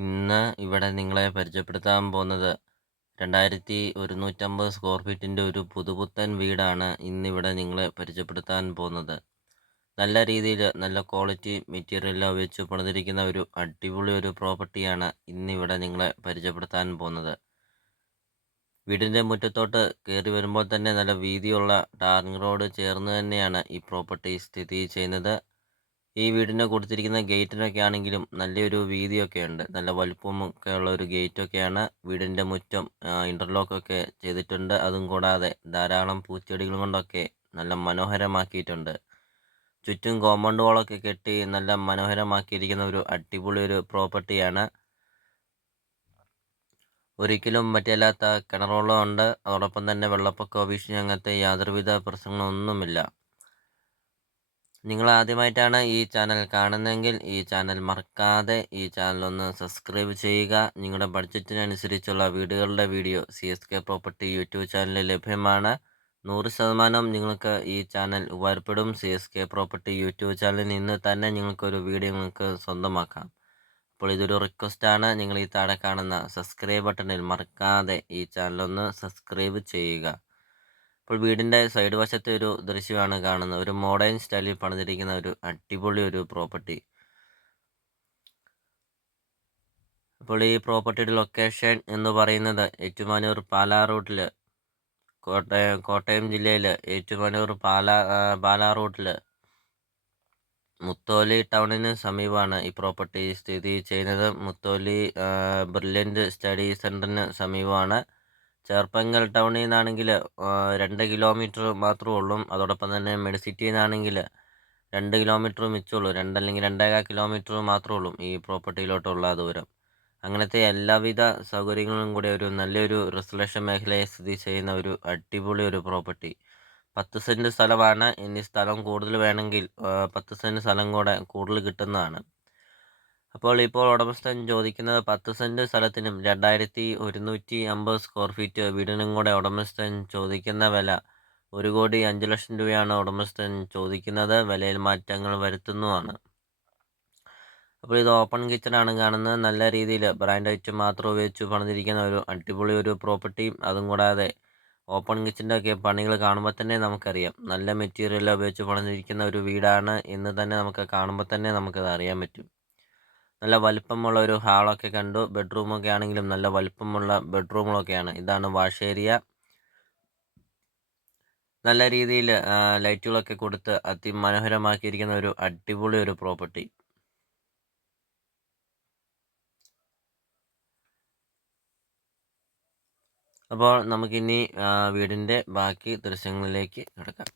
ഇന്ന് ഇവിടെ നിങ്ങളെ പരിചയപ്പെടുത്താൻ പോകുന്നത് 2150 സ്ക്വയർ ഫീറ്റിൻ്റെ ഒരു പുതുപുത്തൻ വീടാണ് ഇന്നിവിടെ നിങ്ങളെ പരിചയപ്പെടുത്താൻ പോകുന്നത്. നല്ല രീതിയിൽ നല്ല ക്വാളിറ്റി മെറ്റീരിയലെല്ലാം ഉപയോഗിച്ച് പണിതിരിക്കുന്ന ഒരു അടിപൊളി ഒരു പ്രോപ്പർട്ടിയാണ് ഇന്നിവിടെ നിങ്ങളെ പരിചയപ്പെടുത്താൻ പോകുന്നത്. വീടിൻ്റെ മുറ്റത്തോട്ട് കയറി വരുമ്പോൾ തന്നെ നല്ല വീതിയുള്ള ടാറിംഗ് റോഡ് ചേർന്ന് തന്നെയാണ് ഈ പ്രോപ്പർട്ടി സ്ഥിതി ചെയ്യുന്നത്. ഈ വീടിന് കൊടുത്തിരിക്കുന്ന ഗേറ്റിനൊക്കെ ആണെങ്കിലും നല്ലൊരു വീതിയൊക്കെ ഉണ്ട്. നല്ല വലുപ്പമൊക്കെ ഉള്ള ഒരു ഗേറ്റൊക്കെയാണ്. വീടിൻ്റെ മുറ്റം ഇൻ്റർലോക്കൊക്കെ ചെയ്തിട്ടുണ്ട്. അതും കൂടാതെ ധാരാളം പൂച്ചെടികൾ കൊണ്ടൊക്കെ നല്ല മനോഹരമാക്കിയിട്ടുണ്ട്. ചുറ്റും കോമ്പൗണ്ട് വാളൊക്കെ കെട്ടി നല്ല മനോഹരമാക്കിയിരിക്കുന്ന ഒരു അടിപൊളി ഒരു പ്രോപ്പർട്ടിയാണ്. ഒരിക്കലും പറ്റില്ലാത്ത കിണറുവെള്ളം ഉണ്ട്. അതോടൊപ്പം തന്നെ വെള്ളപ്പൊക്കമോ ഭീഷണി അങ്ങനത്തെ യാതൊരുവിധ പ്രശ്നങ്ങളൊന്നുമില്ല. നിങ്ങൾ ആദ്യമായിട്ടാണ് ഈ ചാനൽ കാണുന്നതെങ്കിൽ ഈ ചാനൽ മറക്കാതെ ഈ ചാനൽ ഒന്ന് സബ്സ്ക്രൈബ് ചെയ്യുക. നിങ്ങളുടെ ബഡ്ജറ്റിനനുസരിച്ചുള്ള വീടുകളുടെ വീഡിയോ CSK പ്രോപ്പർട്ടി യൂട്യൂബ് ചാനലിൽ ലഭ്യമാണ്. 100% നിങ്ങൾക്ക് ഈ ചാനൽ ഉപകാരപ്പെടും. CSK പ്രോപ്പർട്ടി യൂട്യൂബ് ചാനലിൽ നിന്ന് തന്നെ നിങ്ങൾക്കൊരു വീഡിയോ നിങ്ങൾക്ക് സ്വന്തമാക്കാം. അപ്പോൾ ഇതൊരു റിക്വസ്റ്റാണ്. നിങ്ങൾ ഈ താഴെ കാണുന്ന സബ്സ്ക്രൈബ് ബട്ടണിൽ മറക്കാതെ ഈ ചാനൽ ഒന്ന് സബ്സ്ക്രൈബ് ചെയ്യുക. ഇപ്പോൾ വീടിൻ്റെ സൈഡ് വശത്തെ ഒരു ദൃശ്യമാണ് കാണുന്നത്. ഒരു മോഡേൺ സ്റ്റൈലിൽ പണിതിരിക്കുന്ന ഒരു അടിപൊളി ഒരു പ്രോപ്പർട്ടി. അപ്പോൾ ഈ പ്രോപ്പർട്ടിയുടെ ലൊക്കേഷൻ എന്ന് പറയുന്നത് ഏറ്റുമാനൂർ പാലാ റൂട്ടിൽ, കോട്ടയം ജില്ലയിൽ ഏറ്റുമാനൂർ പാലാ റൂട്ടിൽ മുത്തോലി ടൗണിന് സമീപമാണ് ഈ പ്രോപ്പർട്ടി സ്ഥിതി ചെയ്യുന്നത്. മുത്തോലി ബ്രില്യൻറ്റ് സ്റ്റഡി സെൻറ്ററിന് സമീപമാണ്. ചേർപ്പങ്കൽ ടൗണിൽ നിന്നാണെങ്കിൽ 2 കിലോമീറ്റർ മാത്രമേ ഉള്ളൂ. അതോടൊപ്പം തന്നെ മെഡിസിറ്റിയിൽ നിന്നാണെങ്കിൽ 2 കിലോമീറ്റർ മിച്ചമുള്ളൂ. 2 അല്ലെങ്കിൽ 2.25 കിലോമീറ്റർ മാത്രമേ ഉള്ളൂ ഈ പ്രോപ്പർട്ടിയിലോട്ടുള്ള ദൂരം. അങ്ങനത്തെ എല്ലാവിധ സൗകര്യങ്ങളും കൂടി ഒരു നല്ലൊരു റെസിഡൻഷ്യൽ മേഖലയെ സ്ഥിതി ചെയ്യുന്ന ഒരു അടിപൊളി ഒരു പ്രോപ്പർട്ടി. 10 സെൻറ്റ് സ്ഥലമാണ്. ഇനി സ്ഥലം കൂടുതൽ വേണമെങ്കിൽ 10 സെൻറ്റ് സ്ഥലം കൂടെ കൂടുതൽ കിട്ടുന്നതാണ്. ഇപ്പോൾ ഉടമസ്ഥൻ ചോദിക്കുന്നത് 10 സെൻറ്റ് സ്ഥലത്തിനും 2150 സ്ക്വയർ ഫീറ്റ് വീടിനും കൂടെ ഉടമസ്ഥൻ ചോദിക്കുന്ന വില 1,05,00,000 രൂപയാണ് ഉടമസ്ഥൻ ചോദിക്കുന്നത്. വിലയിൽ മാറ്റങ്ങൾ വരുത്തുന്നതാണ്. അപ്പോൾ ഇത് ഓപ്പൺ കിച്ചണാണ് കാണുന്നത്. നല്ല രീതിയിൽ ബ്രാൻഡ് ഐറ്റം മാത്രം ഉപയോഗിച്ച് പണിതിരിക്കുന്ന ഒരു അടിപൊളി ഒരു പ്രോപ്പർട്ടിയും അതും കൂടാതെ ഓപ്പൺ കിച്ചൻ്റെ ഒക്കെ പണികൾ കാണുമ്പോൾ തന്നെ നമുക്കറിയാം നല്ല മെറ്റീരിയൽ ഉപയോഗിച്ച് പണിതിരിക്കുന്ന ഒരു വീടാണ് എന്ന് തന്നെ നമുക്ക് കാണുമ്പോൾ തന്നെ നമുക്കത് അറിയാൻ പറ്റും. നല്ല വലിപ്പമുള്ള ഒരു ഹാളൊക്കെ കണ്ടു. ബെഡ്റൂമൊക്കെ ആണെങ്കിലും നല്ല വലിപ്പമുള്ള ബെഡ്റൂമുകളൊക്കെയാണ്. ഇതാണ് വാഷ് ഏരിയ. നല്ല രീതിയിൽ ലൈറ്റുകളൊക്കെ കൊടുത്ത് അതിമനോഹരമാക്കിയിരിക്കുന്ന ഒരു അടിപൊളി ഒരു പ്രോപ്പർട്ടി. അപ്പോൾ നമുക്കിനി വീടിൻ്റെ ബാക്കി ദൃശ്യങ്ങളിലേക്ക് കിടക്കാം.